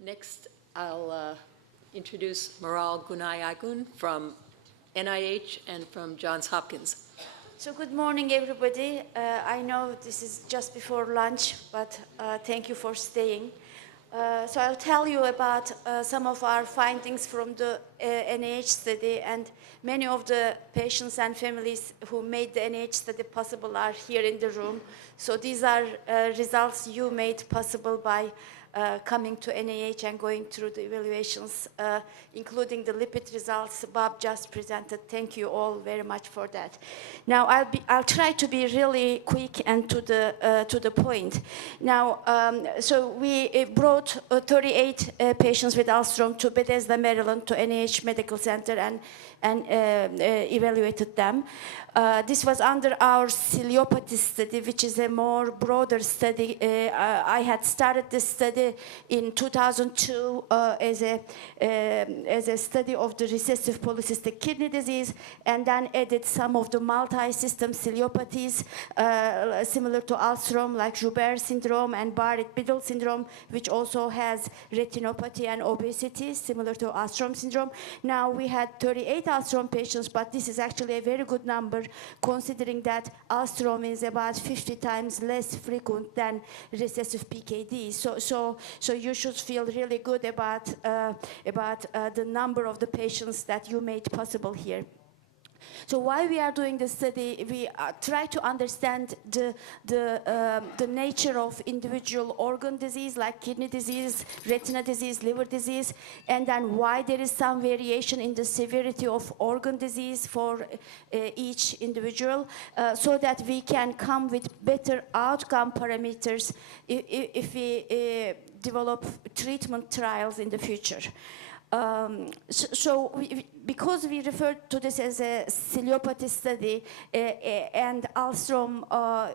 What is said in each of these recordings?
Next, I'll introduce Meral Gunay-Aygun from NIH and from Johns Hopkins. So good morning, everybody. I know this is just before lunch, but thank you for staying. So I'll tell you about some of our findings from the NIH study, and many of the patients and families who made the NIH study possible are here in the room. So these are results you made possible by coming to NIH and going through the evaluations, including the lipid results Bob just presented. Thank you all very much for that. Now I'll try to be really quick and to the point. Now, so we brought 38 patients with Alstrom to Bethesda, Maryland, to NIH Medical Center and evaluated them. This was under our ciliopathy study, which is a more broader study. I had started this study in 2002 as a study of the recessive polycystic kidney disease, and then added some of the multi-system ciliopathies similar to Alstrom, like Joubert syndrome and Barrett-Biddle syndrome, which also has retinopathy and obesity, similar to Alstrom syndrome. Now we had 38 Alstrom patients, but this is actually a very good number, considering that Alstrom is about 50 times less frequent than recessive PKD. So you should feel really good about the number of the patients that you made possible here. So why we are doing this study, we try to understand the nature of individual organ disease, like kidney disease, retina disease, liver disease, and then why there is some variation in the severity of organ disease for each individual, so that we can come with better outcome parameters if we develop treatment trials in the future. Because we refer to this as a ciliopathy study, and Alstrom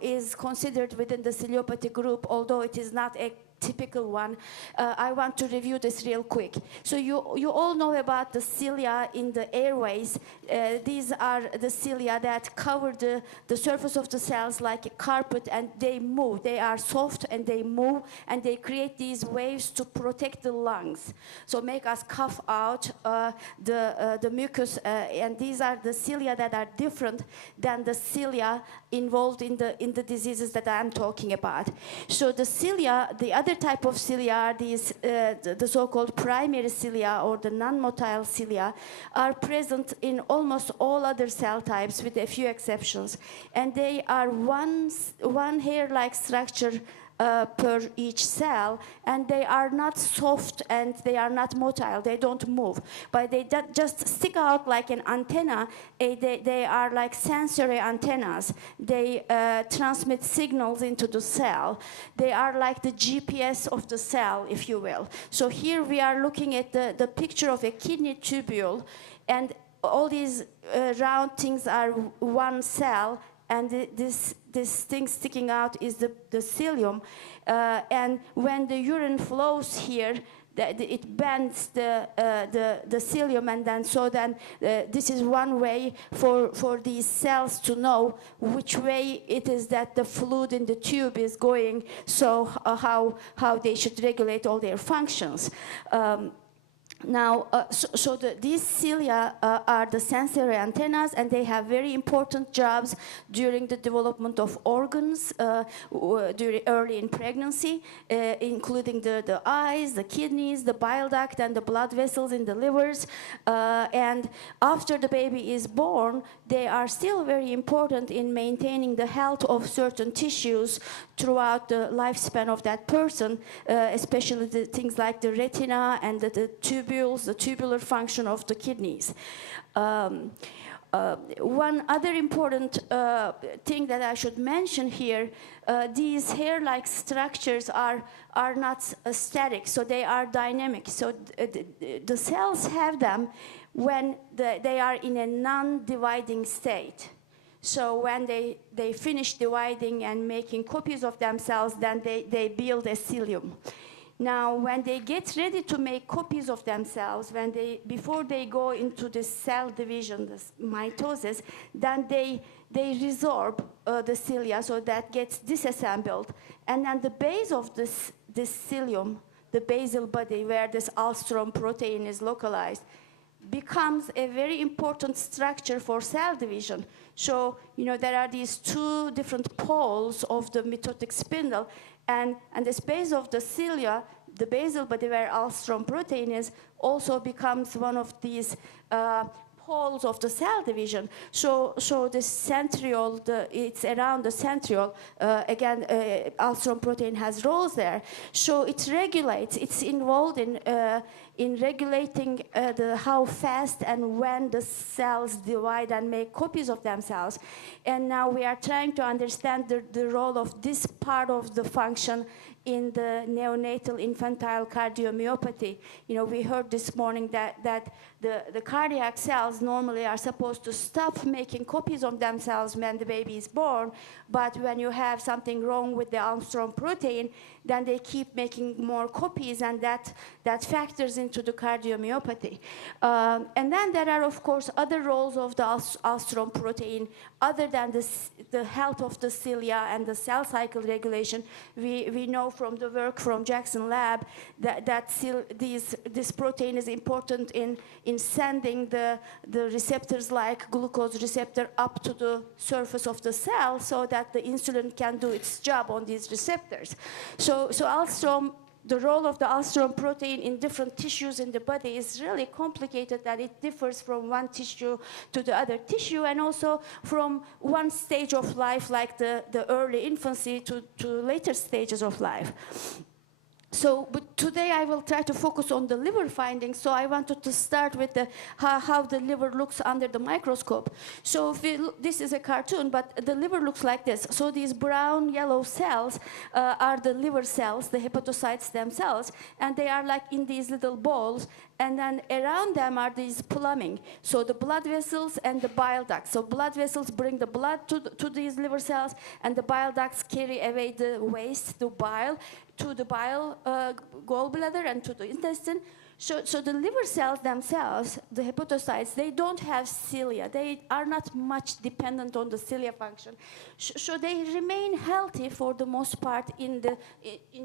is considered within the ciliopathy group, although it is not a typical one, I want to review this real quick. So you all know about the cilia in the airways. These are the cilia that cover the surface of the cells like a carpet, and they move. They are soft and they move, and they create these waves to protect the lungs. So make us cough out the mucus, and these are the cilia that are different than the cilia involved in the diseases that I'm talking about. So the cilia, the other type of cilia are these, the so-called primary cilia or the non-motile cilia, are present in almost all other cell types with a few exceptions. And they are one hair-like structure per each cell, and they are not soft and they are not motile. They don't move, but they just stick out like an antenna. They are like sensory antennas. They transmit signals into the cell. They are like the GPS of the cell, if you will. So here we are looking at the picture of a kidney tubule, and all these round things are one cell, and this thing sticking out is the cilium. And when the urine flows here, it bends the cilium, and then this is one way for these cells to know which way it is that the fluid in the tube is going, so how they should regulate all their functions. Now, these cilia are the sensory antennas, and they have very important jobs during the development of organs early in pregnancy, including the eyes, the kidneys, the bile duct, and the blood vessels in the livers. And after the baby is born, they are still very important in maintaining the health of certain tissues throughout the lifespan of that person, especially the things like the retina and the tubular function of the kidneys. One other important thing that I should mention here, these hair-like structures are not static, so they are dynamic. So the cells have them when they are in a non-dividing state. So when they finish dividing and making copies of themselves, then they build a cilium. Now, when they get ready to make copies of themselves, before they go into the cell division, this mitosis, then they resorb the cilia, so that gets disassembled. And then the base of this cilium, the basal body where this Alstrom protein is localized, becomes a very important structure for cell division. So, there are these two different poles of the mitotic spindle, and the space of the cilia, the basal body where Alstrom protein is, also becomes one of these poles of the cell division. So the centriole, it's around the centriole. Again, Alstrom protein has roles there. So it regulates. It's involved in regulating how fast and when the cells divide and make copies of themselves. And now we are trying to understand the role of this part of the function in the neonatal infantile cardiomyopathy. We heard this morning that the cardiac cells normally are supposed to stop making copies of themselves when the baby is born, but when you have something wrong with the Alstrom protein, then they keep making more copies, and that factors into the cardiomyopathy. And then there are, of course, other roles of the Alstrom protein other than the health of the cilia and the cell cycle regulation. We know from the work from Jackson lab that this protein is important in sending the receptors like glucose receptor up to the surface of the cell so that the insulin can do its job on these receptors. So Alstrom, the role of the Alstrom protein in different tissues in the body is really complicated, that it differs from one tissue to the other tissue, and also from one stage of life, like the early infancy, to later stages of life. But today I will try to focus on the liver findings. So I wanted to start with how the liver looks under the microscope. So this is a cartoon, but the liver looks like this. So these brown yellow cells are the liver cells, the hepatocytes themselves, and they are like in these little balls. And then around them are these plumbing. So the blood vessels and the bile ducts. So blood vessels bring the blood to these liver cells, and the bile ducts carry away the waste, the bile, to the bile gallbladder and to the intestine. So the liver cells themselves, the hepatocytes, they don't have cilia. They are not much dependent on the cilia function. So they remain healthy for the most part in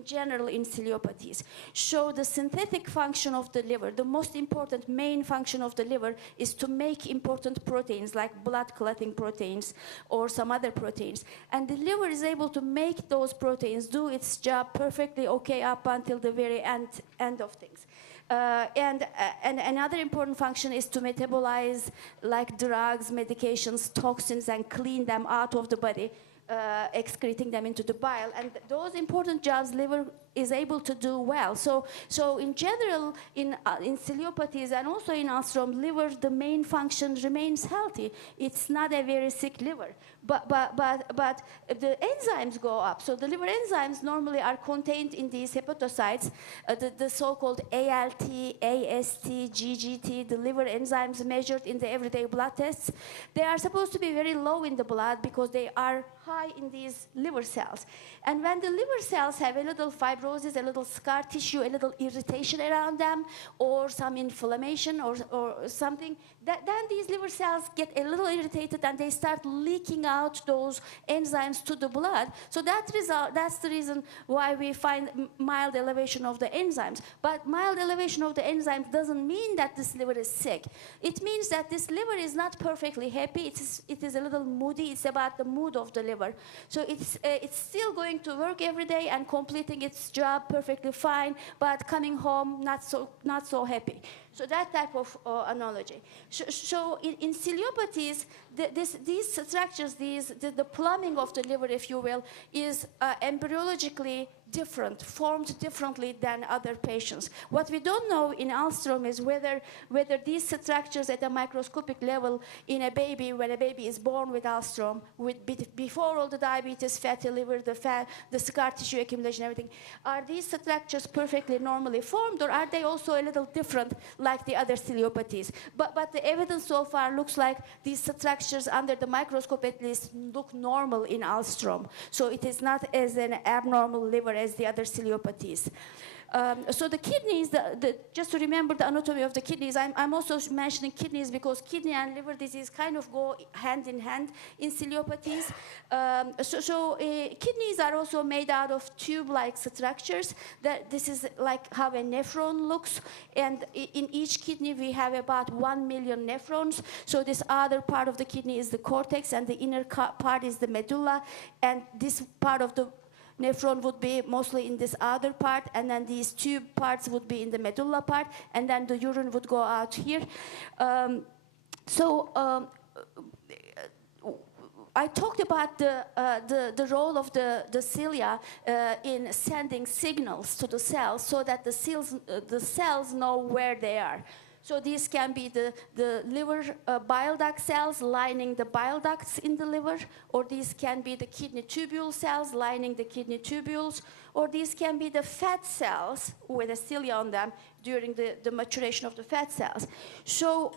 general in ciliopathies. So the synthetic function of the liver, the most important main function of the liver, is to make important proteins like blood clotting proteins or some other proteins. And the liver is able to make those proteins do its job perfectly okay up until the very end of things. And another important function is to metabolize like drugs, medications, toxins, and clean them out of the body, excreting them into the bile. And those important jobs liver is able to do well. So in general, in ciliopathies and also in Alstrom, liver, the main function remains healthy. It's not a very sick liver. But the enzymes go up. So the liver enzymes normally are contained in these hepatocytes, the so-called ALT, AST, GGT, the liver enzymes measured in the everyday blood tests. They are supposed to be very low in the blood because they are high in these liver cells. And when the liver cells have a little fibrosis, a little scar tissue, a little irritation around them, or some inflammation or something, then these liver cells get a little irritated and they start leaking out those enzymes to the blood. So that's the reason why we find mild elevation of the enzymes. But mild elevation of the enzymes doesn't mean that this liver is sick. It means that this liver is not perfectly happy. It is a little moody. It's about the mood of the liver. So it's still going to work every day and completing its job perfectly fine, but coming home not so happy. So that type of analogy. So in ciliopathies, these structures, the plumbing of the liver, if you will, is embryologically different, formed differently than other patients. What we don't know in Alstrom is whether these structures at a microscopic level in a baby, when a baby is born with Alstrom, before all the diabetes, fatty liver, the scar tissue accumulation, everything, are these structures perfectly normally formed, or are they also a little different like the other ciliopathies? But the evidence so far looks like these structures under the microscope at least look normal in Alstrom. So it is not as an abnormal liver as the other ciliopathies. So the kidneys, just to remember the anatomy of the kidneys, I'm also mentioning kidneys because kidney and liver disease kind of go hand in hand in ciliopathies. Kidneys are also made out of tube-like structures. This is like how a nephron looks, and in each kidney we have about 1 million nephrons. So this other part of the kidney is the cortex, and the inner part is the medulla, and this part of the nephron would be mostly in this other part, and then these tube parts would be in the medulla part, and then the urine would go out here. I talked about the role of the cilia in sending signals to the cells so that the cells know where they are. So these can be the liver bile duct cells lining the bile ducts in the liver, or these can be the kidney tubule cells lining the kidney tubules, or these can be the fat cells with a cilia on them during the maturation of the fat cells. So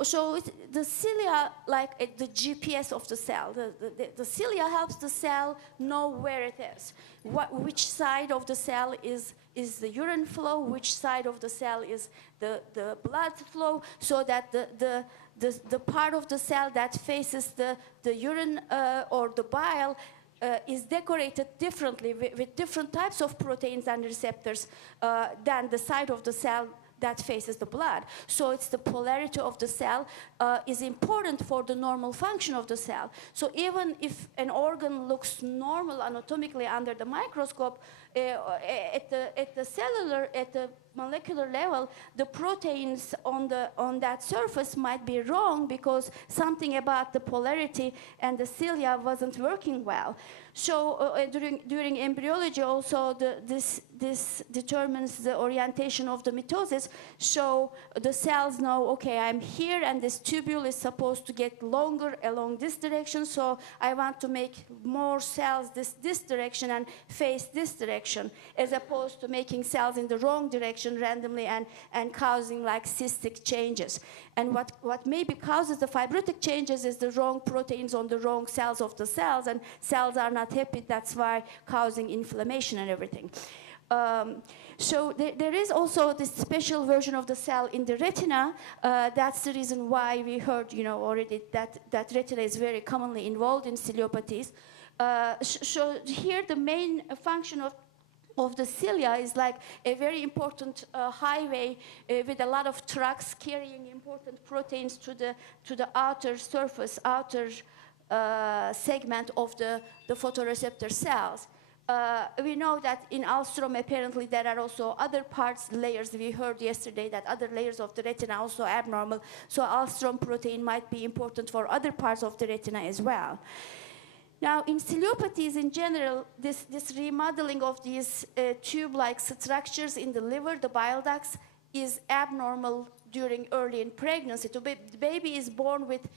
the cilia, like the GPS of the cell, the cilia helps the cell know where it is, which side of the cell is the urine flow, which side of the cell is the blood flow, so that the part of the cell that faces the urine or the bile is decorated differently with different types of proteins and receptors than the side of the cell that faces the blood. So it's the polarity of the cell is important for the normal function of the cell. So even if an organ looks normal anatomically under the microscope, at the molecular level, the proteins on that surface might be wrong because something about the polarity and the cilia wasn't working well. So during embryology also, this determines the orientation of the mitosis. So the cells know, okay, I'm here and this tubule is supposed to get longer along this direction, so I want to make more cells this direction and face this direction, as opposed to making cells in the wrong direction randomly and causing like cystic changes. And what maybe causes the fibrotic changes is the wrong proteins on the wrong cells of the cells, and cells are not happy. That's why causing inflammation and everything. So there is also this special version of the cell in the retina. That's the reason why we heard, already that retina is very commonly involved in ciliopathies. So here the main function of the cilia is like a very important highway with a lot of trucks carrying important proteins to the outer surface, outer segment of the photoreceptor cells. We know that in Alstrom, apparently, there are also other parts, layers. We heard yesterday that other layers of the retina are also abnormal. So Alstrom protein might be important for other parts of the retina as well. Now, in ciliopathies in general, this remodeling of these tube-like structures in the liver, the bile ducts, is abnormal during early in pregnancy. The baby is born with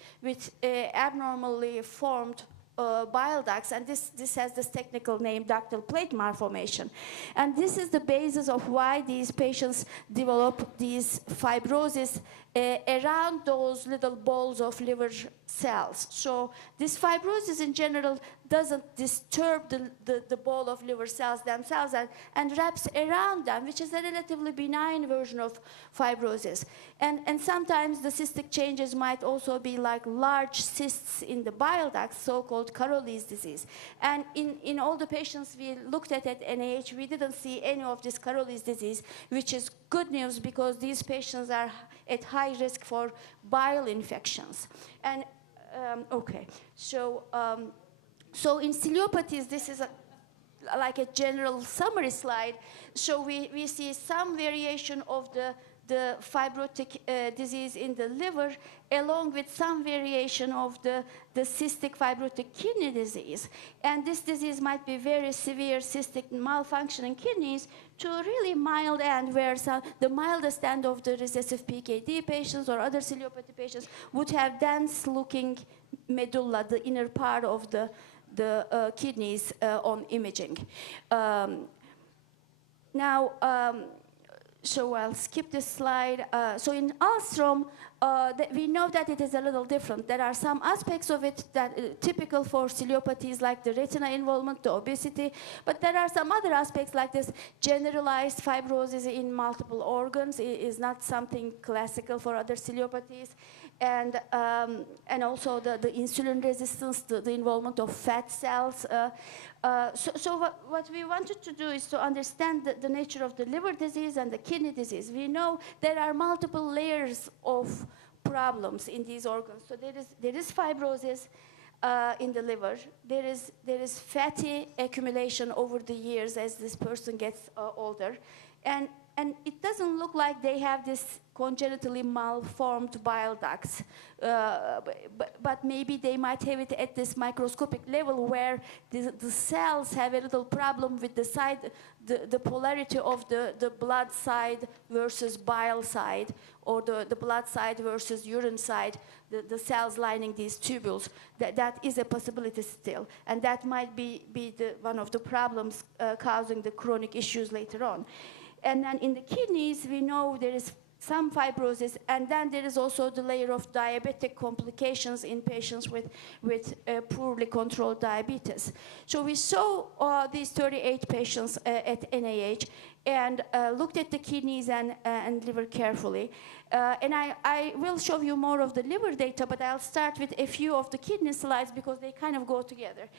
abnormally formed bile ducts, and this has this technical name, ductal plate malformation. And this is the basis of why these patients develop these fibrosis around those little balls of liver cells. So this fibrosis in general doesn't disturb the ball of liver cells themselves and wraps around them, which is a relatively benign version of fibrosis. And sometimes the cystic changes might also be like large cysts in the bile ducts, so-called Caroli's disease. And in all the patients we looked at NIH, we didn't see any of this Caroli's disease, which is good news because these patients are at high risk for bile infections. And so in ciliopathies, this is like a general summary slide. So we see some variation of the fibrotic disease in the liver, along with some variation of the cystic fibrotic kidney disease. And this disease might be very severe cystic malfunctioning kidneys to a really mild end, where the mildest end of the recessive PKD patients or other ciliopathy patients would have dense-looking medulla, the inner part of the So I'll skip this slide. So in Alström, we know that it is a little different. There are some aspects of it that are typical for ciliopathies, like the retina involvement, the obesity, but there are some other aspects like this generalized fibrosis in multiple organs is not something classical for other ciliopathies. And also the insulin resistance, the involvement of fat cells. So what we wanted to do is to understand the nature of the liver disease and the kidney disease. We know there are multiple layers of problems in these organs. So there is fibrosis in the liver. There is fatty accumulation over the years as this person gets older. And it doesn't look like they have this congenitally malformed bile ducts, but maybe they might have it at this microscopic level where the cells have a little problem with the side, the polarity of the blood side versus bile side, or the blood side versus urine side, the cells lining these tubules. That is a possibility still, and that might be one of the problems causing the chronic issues later on. And then in the kidneys, we know there is some fibrosis, and then there is also the layer of diabetic complications in patients with poorly controlled diabetes. So we saw these 38 patients at NIH and looked at the kidneys and liver carefully. And I will show you more of the liver data, but I'll start with a few of the kidney slides because they kind of go together.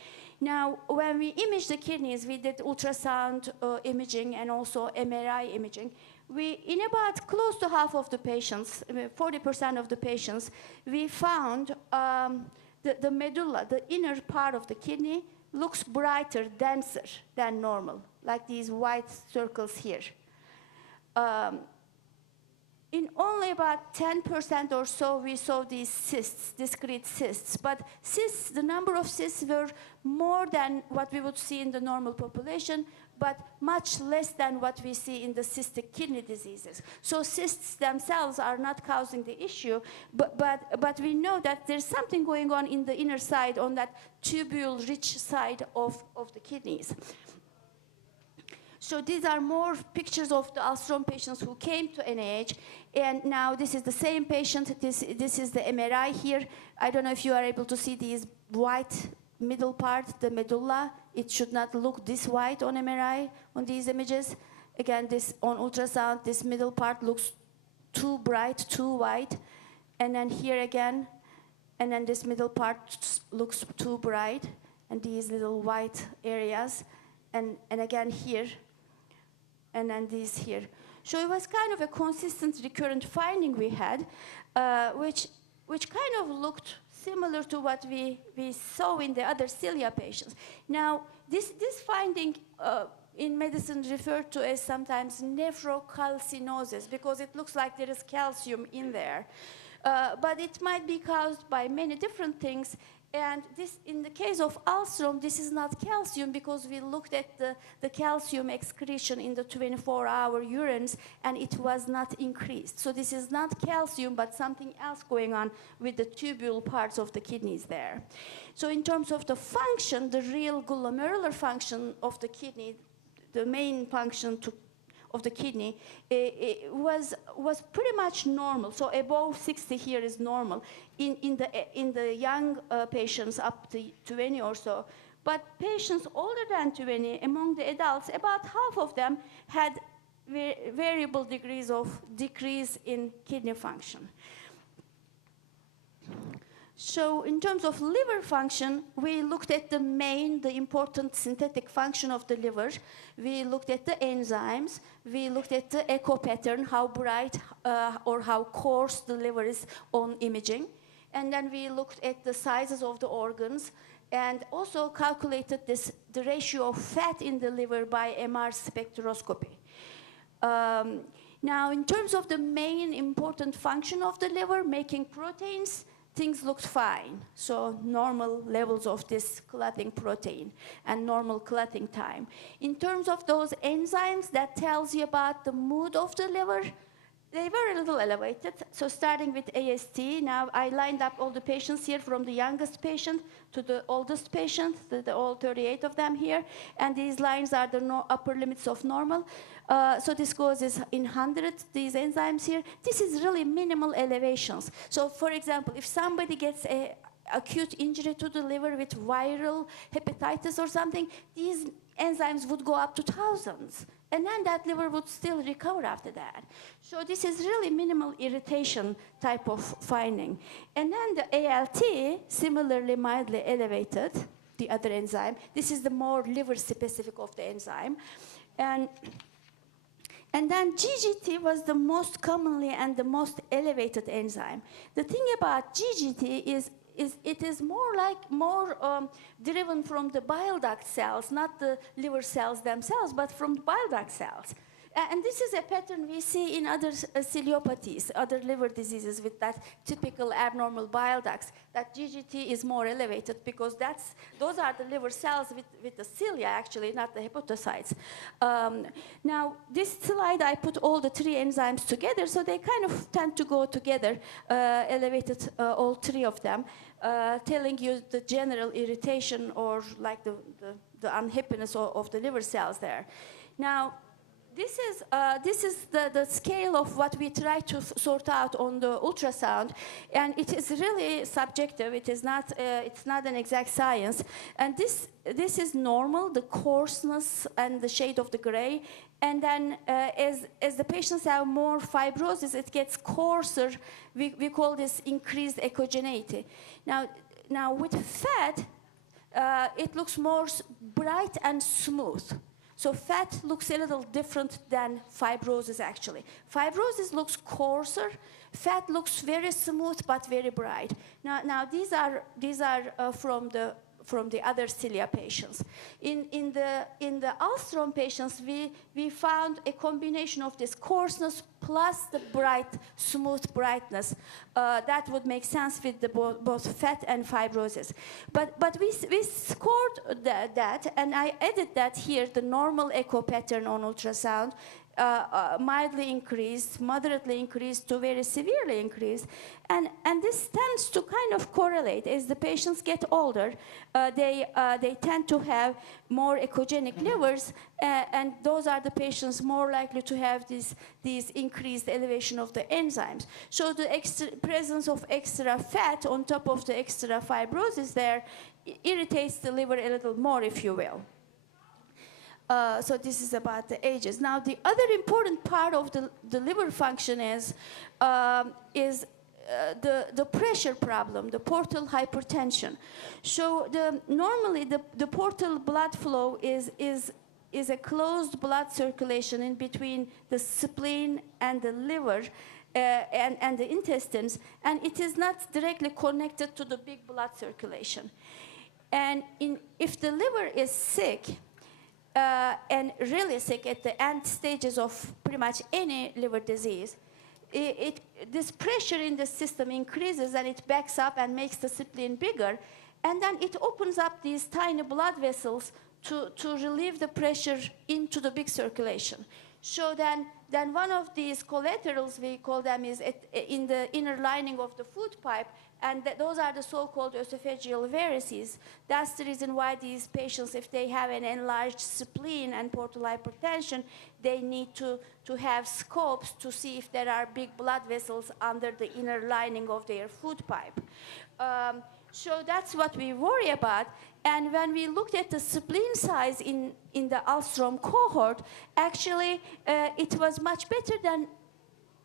Now, when we imaged the kidneys, we did ultrasound imaging and also MRI imaging. In about close to half of the patients, 40% of the patients, we found the medulla, the inner part of the kidney, looks brighter, denser than normal, like these white circles here. In only about 10% or so, we saw these cysts, discrete cysts. But cysts, the number of cysts were more than what we would see in the normal population, but much less than what we see in the cystic kidney diseases. So cysts themselves are not causing the issue, but we know that there's something going on in the inner side, on that tubule-rich side of the kidneys. So these are more pictures of the Alström patients who came to NIH. And now this is the same patient. This is the MRI here. I don't know if you are able to see these white middle part, the medulla. It should not look this white on MRI on these images. Again, this on ultrasound, this middle part looks too bright, too white. And then here again, and then this middle part looks too bright, and these little white areas. And again here, and then these here. So it was kind of a consistent recurrent finding we had, which kind of looked similar to what we saw in the other cilia patients. Now, this finding in medicine referred to as sometimes nephrocalcinosis, because it looks like there is calcium in there. But it might be caused by many different things. And this, in the case of Alström, this is not calcium because we looked at the calcium excretion in the 24-hour urines, and it was not increased. So this is not calcium, but something else going on with the tubule parts of the kidneys there. So in terms of the function, the real glomerular function of the kidney, the main function of the kidney, it was pretty much normal. So above 60 here is normal in the young patients up to 20 or so. But patients older than 20, among the adults, about half of them had variable degrees of decrease in kidney function. So in terms of liver function, we looked at the important synthetic function of the liver. We looked at the enzymes. We looked at the echo pattern, how bright or how coarse the liver is on imaging. And then we looked at the sizes of the organs and also calculated the ratio of fat in the liver by MR spectroscopy. Now, in terms of the main important function of the liver, making proteins, things looked fine. So normal levels of this clotting protein and normal clotting time. In terms of those enzymes, that tells you about the mood of the liver. They were a little elevated. So starting with AST, now I lined up all the patients here from the youngest patient to the oldest patient, all 38 of them here. And these lines are the upper limits of normal. So this goes in hundreds, these enzymes here. This is really minimal elevations. So for example, if somebody gets a acute injury to the liver with viral hepatitis or something, these enzymes would go up to thousands. And then that liver would still recover after that. So this is really minimal irritation type of finding. And then the ALT, similarly mildly elevated, the other enzyme. This is the more liver specific of the enzyme. And then GGT was the most commonly and the most elevated enzyme. The thing about GGT is it is more driven from the bile duct cells, not the liver cells themselves, but from the bile duct cells. And this is a pattern we see in other ciliopathies, other liver diseases with that typical abnormal bile ducts, that GGT is more elevated because those are the liver cells with the cilia, actually, not the hepatocytes. Now, this slide, I put all the three enzymes together, so they kind of tend to go together, elevated, all three of them, telling you the general irritation or like the unhappiness of the liver cells there. Now, this is the scale of what we try to sort out on the ultrasound, and it is really subjective. It is not. It's not an exact science. And this is normal, the coarseness and the shade of the gray. And then as the patients have more fibrosis, it gets coarser. We call this increased echogeneity. Now with fat, it looks more bright and smooth. So fat looks a little different than fibrosis, actually. Fibrosis looks coarser. Fat looks very smooth but very bright. Now these are from the other cilia patients. In the Alström patients, we found a combination of this coarseness plus the bright, smooth brightness. That would make sense with both fat and fibrosis. But we scored that, and I added that here, the normal echo pattern on ultrasound, mildly increased, moderately increased to very severely increased. And this tends to kind of correlate. As the patients get older, they tend to have more echogenic livers, and those are the patients more likely to have these increased elevation of the enzymes. So the presence of extra fat on top of the extra fibrosis there irritates the liver a little more, if you will. So this is about the ages. Now, the other important part of the liver function is the pressure problem, the portal hypertension. So normally the portal blood flow is a closed blood circulation in between the spleen and the liver and the intestines, and it is not directly connected to the big blood circulation. And if the liver is sick, and really sick at the end stages of pretty much any liver disease, this pressure in the system increases and it backs up and makes the spleen bigger, and then it opens up these tiny blood vessels to relieve the pressure into the big circulation. So then one of these collaterals, we call them, is in the inner lining of the food pipe, and those are the so-called esophageal varices. That's the reason why these patients, if they have an enlarged spleen and portal hypertension, they need to have scopes to see if there are big blood vessels under the inner lining of their food pipe. So that's what we worry about. And when we looked at the spleen size in the Alström cohort, actually it was much better than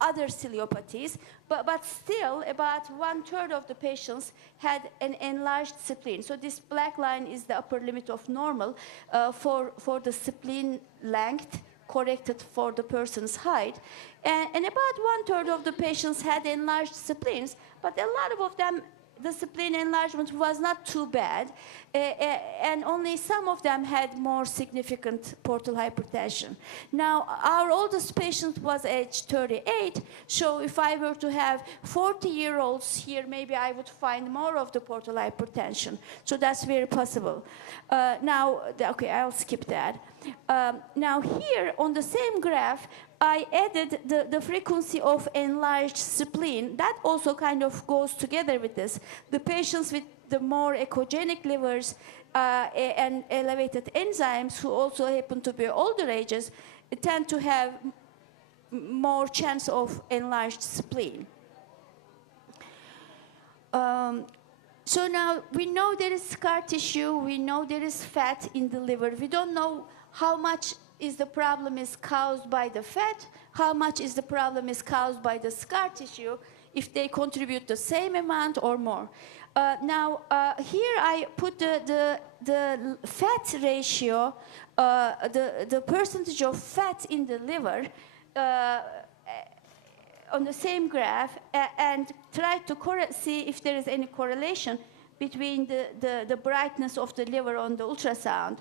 other ciliopathies, but still about 1/3 of the patients had an enlarged spleen. So this black line is the upper limit of normal for the spleen length corrected for the person's height. And about 1/3 of the patients had enlarged spleens, but a lot of them, the spleen enlargement was not too bad, and only some of them had more significant portal hypertension. Now, our oldest patient was age 38, so if I were to have 40-year-olds here, maybe I would find more of the portal hypertension. So that's very possible. Okay, I'll skip that. Now here, on the same graph, I added the frequency of enlarged spleen. That also kind of goes together with this. The patients with the more echogenic livers and elevated enzymes who also happen to be older ages tend to have more chance of enlarged spleen. So now we know there is scar tissue, we know there is fat in the liver. We don't know how much is the problem is caused by the fat, how much is the problem is caused by the scar tissue, if they contribute the same amount or more. Here I put the fat ratio, the percentage of fat in the liver on the same graph and try to see if there is any correlation between the brightness of the liver on the ultrasound.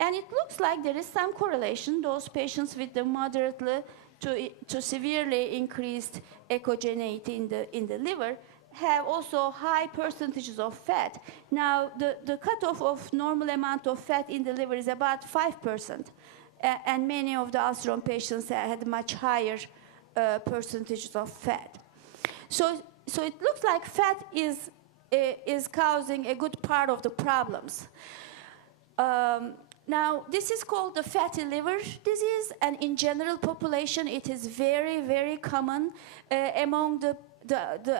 And it looks like there is some correlation. Those patients with the moderately to severely increased echogeneity in the liver have also high percentages of fat. Now, the cutoff of normal amount of fat in the liver is about 5%. And many of the Alström patients had much higher percentages of fat. So it looks like fat is causing a good part of the problems. Now, this is called the fatty liver disease, and in general population, it is very, very common among the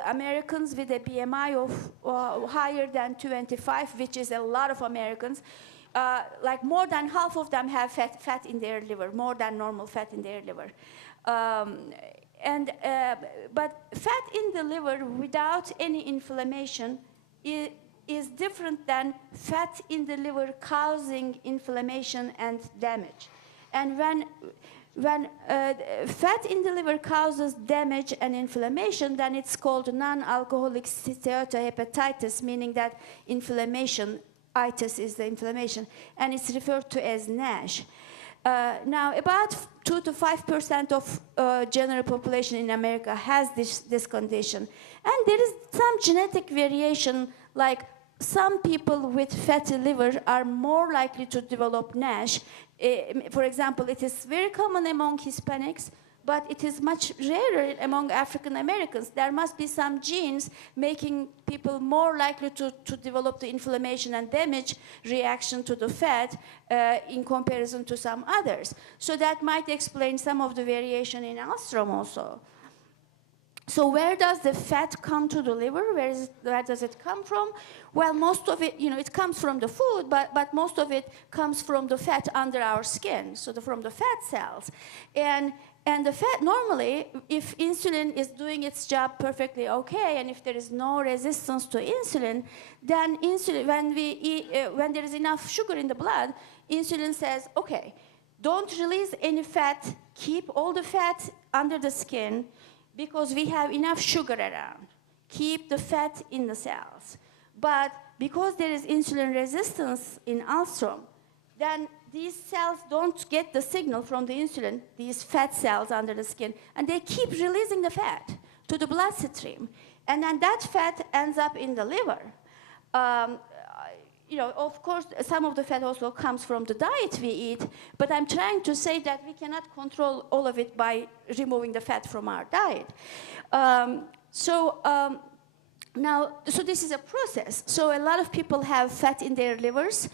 Americans with a BMI of higher than 25, which is a lot of Americans. Like more than half of them have fat in their liver, more than normal fat in their liver. But fat in the liver without any inflammation is different than fat in the liver causing inflammation and damage. And when fat in the liver causes damage and inflammation, then it's called non-alcoholic steatohepatitis, meaning that inflammation, itis is the inflammation, and it's referred to as NASH. Now, about 2 to 5% of general population in America has this condition. And there is some genetic variation, like some people with fatty liver are more likely to develop NASH. For example, it is very common among Hispanics, but it is much rarer among African Americans. There must be some genes making people more likely to develop the inflammation and damage reaction to the fat in comparison to some others. So that might explain some of the variation in Alström also. So where does the fat come to the liver? Where does it come from? Well, most of it, it comes from the food, but most of it comes from the fat under our skin, so from the fat cells. And the fat, normally, if insulin is doing its job perfectly okay, and if there is no resistance to insulin, then insulin, when there is enough sugar in the blood, insulin says, okay, don't release any fat, keep all the fat under the skin, because we have enough sugar around. Keep the fat in the cells. But because there is insulin resistance in Alström, then these cells don't get the signal from the insulin, these fat cells under the skin, and they keep releasing the fat to the bloodstream. And then that fat ends up in the liver. Of course, some of the fat also comes from the diet we eat, but I'm trying to say that we cannot control all of it by removing the fat from our diet. So this is a process. So a lot of people have fat in their livers.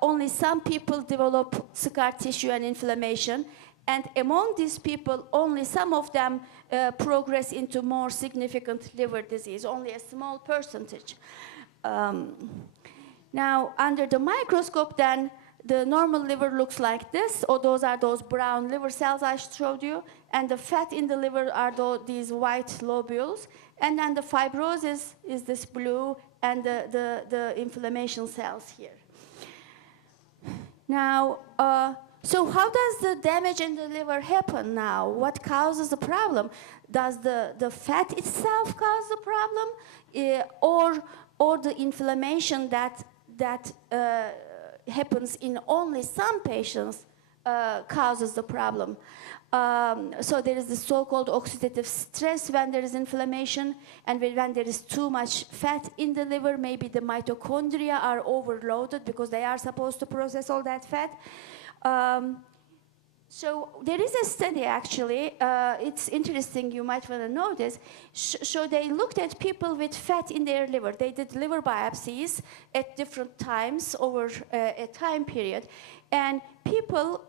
Only some people develop scar tissue and inflammation. And among these people, only some of them progress into more significant liver disease, only a small percentage. Now, under the microscope, then, the normal liver looks like this, or those are those brown liver cells I showed you, and the fat in the liver are these white lobules, and then the fibrosis is this blue, and the inflammation cells here. Now, so how does the damage in the liver happen now? What causes the problem? Does the fat itself cause the problem, or the inflammation that happens in only some patients causes the problem? So there is the so-called oxidative stress when there is inflammation, and when there is too much fat in the liver, maybe the mitochondria are overloaded because they are supposed to process all that fat. So there is a study actually, it's interesting, you might want to know this. So they looked at people with fat in their liver. They did liver biopsies at different times over a time period. And people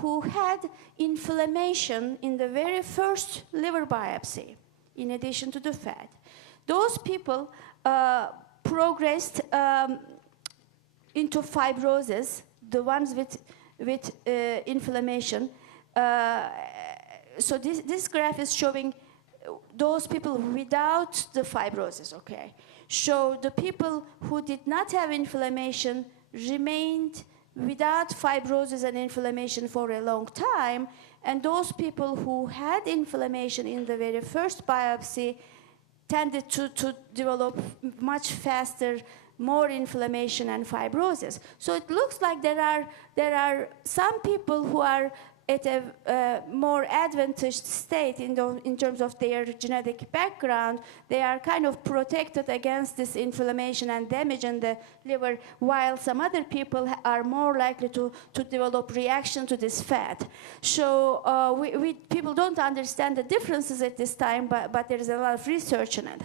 who had inflammation in the very first liver biopsy, in addition to the fat, those people progressed into fibrosis, the ones with inflammation. So this graph is showing those people without the fibrosis, okay? So the people who did not have inflammation remained without fibrosis and inflammation for a long time, and those people who had inflammation in the very first biopsy tended to develop much faster more inflammation and fibrosis. So it looks like there are some people who are at a more advantaged state in terms of their genetic background. They are kind of protected against this inflammation and damage in the liver, while some other people are more likely to develop reaction to this fat. So people don't understand the differences at this time, but there is a lot of research on it.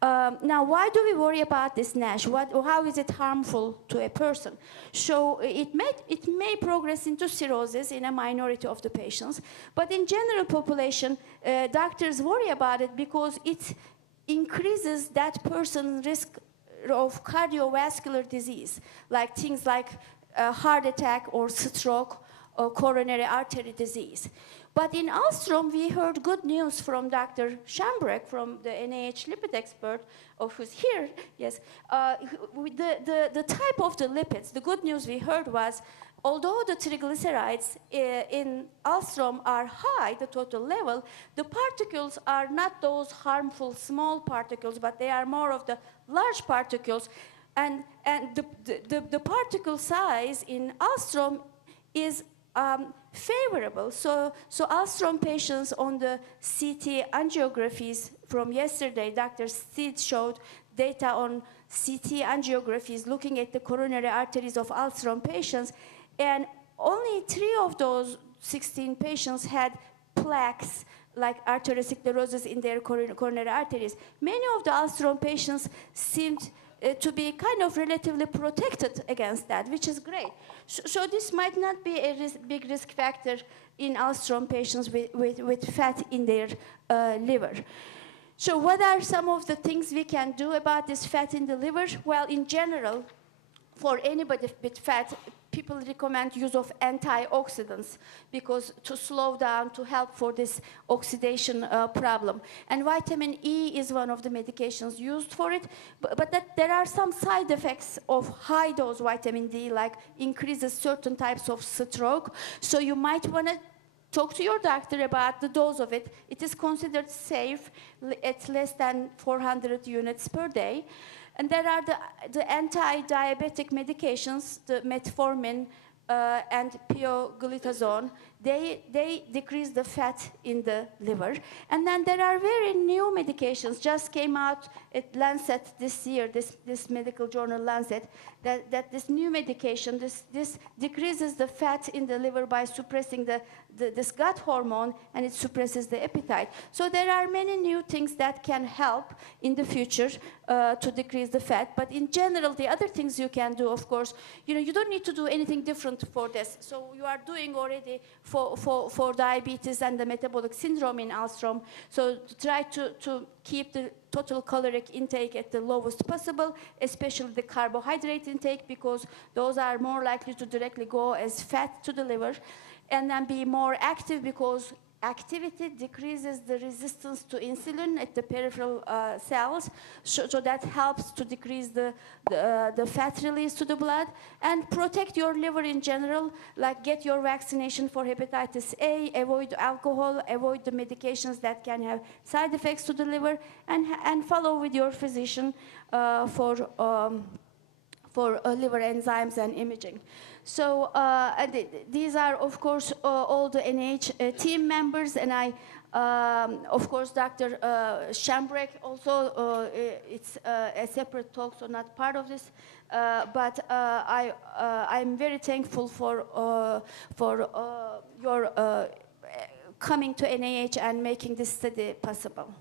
Now, why do we worry about this NASH? How is it harmful to a person? So it may progress into cirrhosis in a minority of the patients, but in general population, doctors worry about it because it increases that person's risk of cardiovascular disease, like things like heart attack or stroke or coronary artery disease. But in Alström, we heard good news from Dr. Schambrecht, from the NIH lipid expert, who's here. Yes, the type of the lipids. The good news we heard was, although the triglycerides in Alström are high, the total level, the particles are not those harmful small particles, but they are more of the large particles, and the particle size in Alström is favorable. So Alström patients on the CT angiographies from yesterday, Dr. Steed showed data on CT angiographies looking at the coronary arteries of Alström patients, and only 3 of those 16 patients had plaques like arteriosclerosis in their coronary arteries. Many of the Alström patients seemed to be kind of relatively protected against that, which is great. So this might not be a big risk factor in Alström patients with fat in their liver. So what are some of the things we can do about this fat in the liver? Well, in general, for anybody with fat, people recommend use of antioxidants because to slow down, to help for this oxidation problem. And vitamin E is one of the medications used for it, but there are some side effects of high dose vitamin D, like increases certain types of stroke. So you might want to talk to your doctor about the dose of it. It is considered safe at less than 400 units per day. And there are the anti-diabetic medications, the metformin and pioglitazone. They decrease the fat in the liver. And then there are very new medications, just came out at Lancet this year, this medical journal Lancet, that this new medication, this decreases the fat in the liver by suppressing this gut hormone, and it suppresses the appetite. So there are many new things that can help in the future to decrease the fat. But in general, the other things you can do, of course, you don't need to do anything different for this. So you are doing already for diabetes and the metabolic syndrome in Alström. So try to keep the total caloric intake at the lowest possible, especially the carbohydrate intake, because those are more likely to directly go as fat to the liver. And then be more active, because activity decreases the resistance to insulin at the peripheral cells, so that helps to decrease the fat release to the blood. And protect your liver in general, like get your vaccination for hepatitis A, avoid alcohol, avoid the medications that can have side effects to the liver, and follow with your physician for liver enzymes and imaging. So these are, of course, all the NIH team members, and Of course, Dr. Shambrek also, it's a separate talk, so not part of this. But I'm very thankful for your coming to NIH and making this study possible.